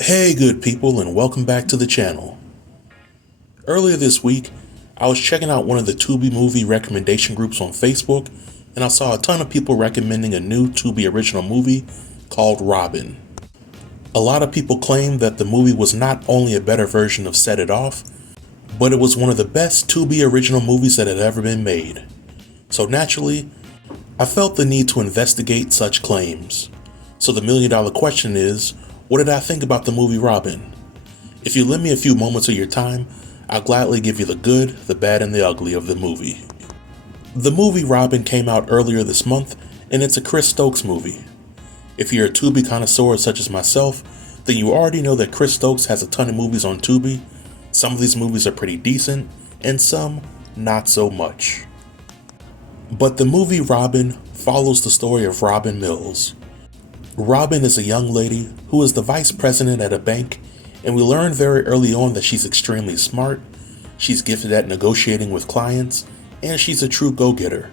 Hey good people, and welcome back to the channel. Earlier this week, I was checking out one of the Tubi movie recommendation groups on Facebook, and I saw a ton of people recommending a new Tubi original movie called Robbin. A lot of people claimed that the movie was not only a better version of Set It Off, but it was one of the best Tubi original movies that had ever been made. So naturally, I felt the need to investigate such claims. So the million-dollar question is, what did I think about the movie Robbin? If you lend me a few moments of your time, I'll gladly give you the good, the bad, and the ugly of the movie. The movie Robbin came out earlier this month, and it's a Chris Stokes movie. If you're a Tubi connoisseur such as myself, then you already know that Chris Stokes has a ton of movies on Tubi. Some of these movies are pretty decent, and some not so much. But the movie Robbin follows the story of Robbin Mills. Robbin is a young lady who is the vice president at a bank, and we learn very early on that she's extremely smart, she's gifted at negotiating with clients, and she's a true go-getter.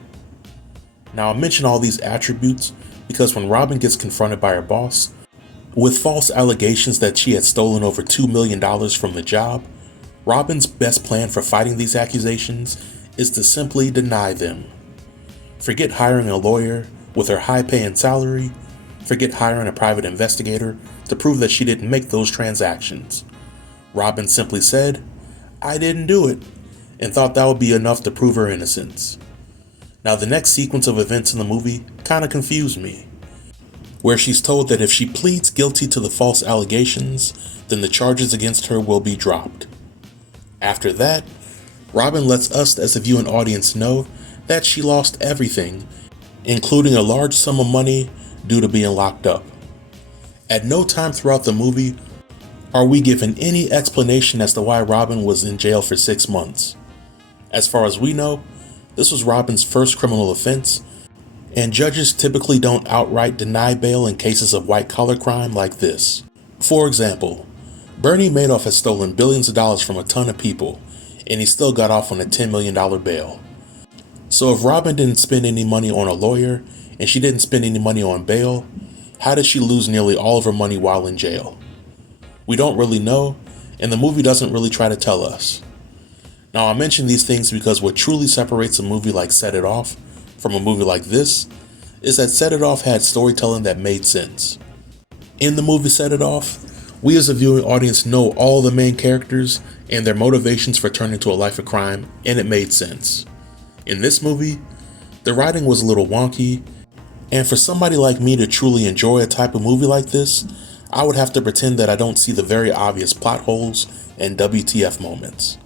Now, I mention all these attributes because when Robbin gets confronted by her boss with false allegations that she had stolen over $2 million from the job, Robbin's best plan for fighting these accusations is to simply deny them. Forget hiring a lawyer with her high pay and salary. Forget hiring a private investigator to prove that she didn't make those transactions. Robbin simply said, "I didn't do it," and thought that would be enough to prove her innocence. Now, the next sequence of events in the movie kind of confused me, where she's told that if she pleads guilty to the false allegations, then the charges against her will be dropped. After that, Robbin lets us as a viewing audience know that she lost everything, including a large sum of money due to being locked up. At no time throughout the movie are we given any explanation as to why Robbin was in jail for 6 months. As far as we know, this was Robbin's first criminal offense, and judges typically don't outright deny bail in cases of white-collar crime like this. For example, Bernie Madoff has stolen billions of dollars from a ton of people, and he still got off on a $10 million bail. So if Robbin didn't spend any money on a lawyer, and she didn't spend any money on bail, how did she lose nearly all of her money while in jail? We don't really know, and the movie doesn't really try to tell us. Now, I mention these things because what truly separates a movie like Set It Off from a movie like this is that Set It Off had storytelling that made sense. In the movie Set It Off, we as a viewing audience know all the main characters and their motivations for turning to a life of crime, and it made sense. In this movie, the writing was a little wonky, and for somebody like me to truly enjoy a type of movie like this, I would have to pretend that I don't see the very obvious plot holes and WTF moments.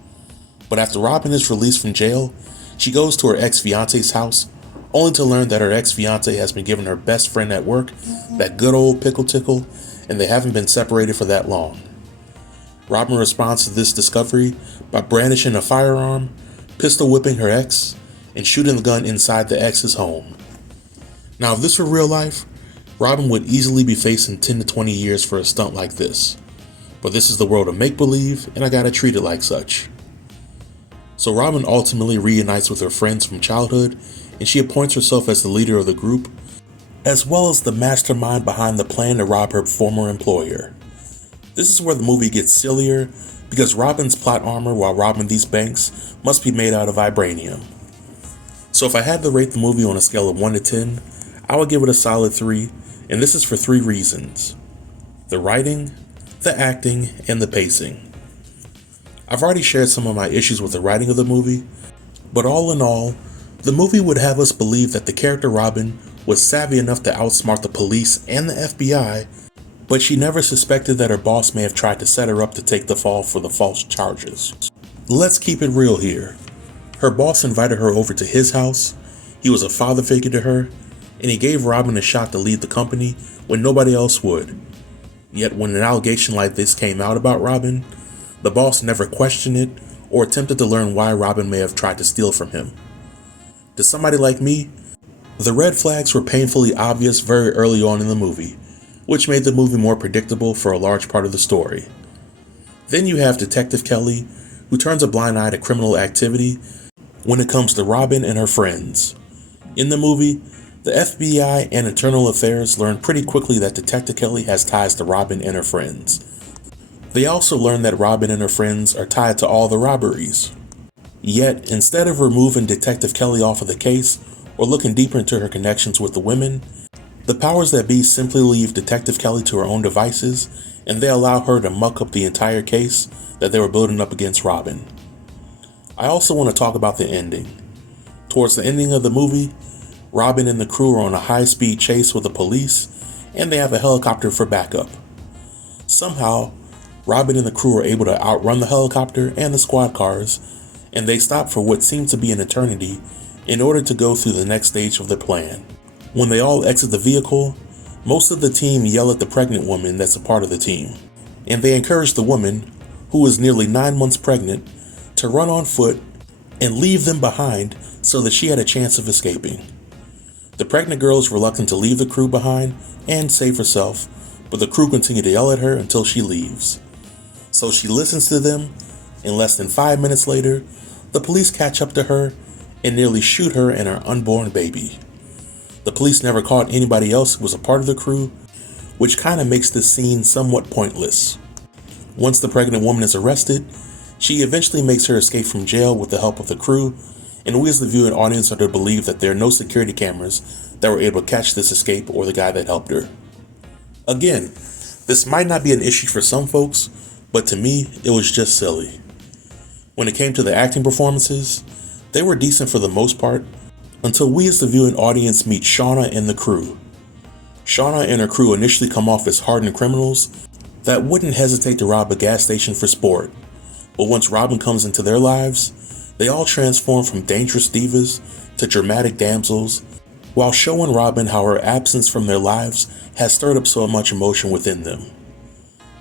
But after Robbin is released from jail, she goes to her ex-fiance's house, only to learn that her ex-fiance has been giving her best friend at work that good old pickle tickle, and they haven't been separated for that long. Robbin responds to this discovery by brandishing a firearm, pistol whipping her ex, and shooting the gun inside the ex's home. Now, if this were real life, Robbin would easily be facing 10 to 20 years for a stunt like this. But this is the world of make-believe, and I gotta treat it like such. So Robbin ultimately reunites with her friends from childhood, and she appoints herself as the leader of the group, as well as the mastermind behind the plan to rob her former employer. This is where the movie gets sillier, because Robbin's plot armor while robbing these banks must be made out of vibranium. So if I had to rate the movie on a scale of 1 to 10, I would give it a solid 3, and this is for 3 reasons: the writing, the acting, and the pacing. I've already shared some of my issues with the writing of the movie, but all in all, the movie would have us believe that the character Robbin was savvy enough to outsmart the police and the FBI, but she never suspected that her boss may have tried to set her up to take the fall for the false charges. Let's keep it real here. Her boss invited her over to his house, he was a father figure to her, and he gave Robbin a shot to lead the company when nobody else would. Yet when an allegation like this came out about Robbin, the boss never questioned it or attempted to learn why Robbin may have tried to steal from him. To somebody like me, the red flags were painfully obvious very early on in the movie, which made the movie more predictable for a large part of the story. Then you have Detective Kelly, who turns a blind eye to criminal activity when it comes to Robbin and her friends. In the movie, the FBI and Internal Affairs learn pretty quickly that Detective Kelly has ties to Robbin and her friends, They also learn that Robbin and her friends are tied to all the robberies. Yet, instead of removing Detective Kelly off of the case or looking deeper into her connections with the women, the powers that be simply leave Detective Kelly to her own devices, and they allow her to muck up the entire case that they were building up against Robbin. I also want to talk about the ending. Towards the ending of the movie, Robbin and the crew are on a high-speed chase with the police, and they have a helicopter for backup. Somehow, Robbin and the crew are able to outrun the helicopter and the squad cars, and they stop for what seems to be an eternity in order to go through the next stage of their plan. When they all exit the vehicle, most of the team yell at the pregnant woman that's a part of the team, and they encourage the woman, who is nearly 9 months pregnant, to run on foot and leave them behind so that she had a chance of escaping. The pregnant girl is reluctant to leave the crew behind and save herself, but the crew continue to yell at her until she leaves. So she listens to them, and less than 5 minutes later, the police catch up to her and nearly shoot her and her unborn baby. The police never caught anybody else who was a part of the crew, which kind of makes this scene somewhat pointless. Once the pregnant woman is arrested, she eventually makes her escape from jail with the help of the crew, and we as the viewing audience are to believe that there are no security cameras that were able to catch this escape or the guy that helped her. Again, this might not be an issue for some folks, but to me, it was just silly. When it came to the acting performances, they were decent for the most part, until we as the viewing audience meet Shauna and the crew. Shauna and her crew initially come off as hardened criminals that wouldn't hesitate to rob a gas station for sport, but once Robbin comes into their lives, they all transform from dangerous divas to dramatic damsels, while showing Robbin how her absence from their lives has stirred up so much emotion within them.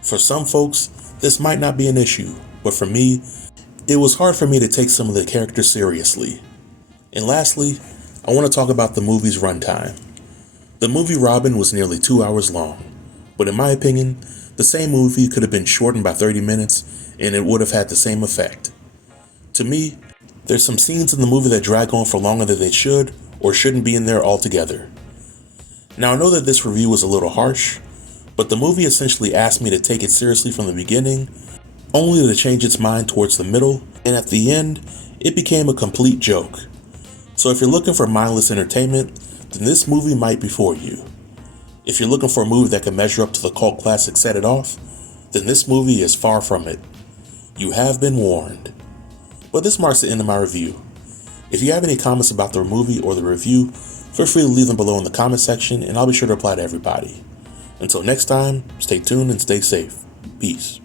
For some folks, this might not be an issue, but for me, it was hard for me to take some of the characters seriously. And lastly, I want to talk about the movie's runtime. The movie Robbin was nearly 2 hours long, but in my opinion, the same movie could have been shortened by 30 minutes and it would have had the same effect. To me, there's some scenes in the movie that drag on for longer than they should or shouldn't be in there altogether. Now I know that this review was a little harsh, but the movie essentially asked me to take it seriously from the beginning, only to change its mind towards the middle, and at the end, it became a complete joke. So if you're looking for mindless entertainment, then this movie might be for you. If you're looking for a movie that can measure up to the cult classic Set It Off, then this movie is far from it. You have been warned. But this marks the end of my review. If you have any comments about the movie or the review, feel free to leave them below in the comment section and I'll be sure to reply to everybody. Until next time, stay tuned and stay safe. Peace.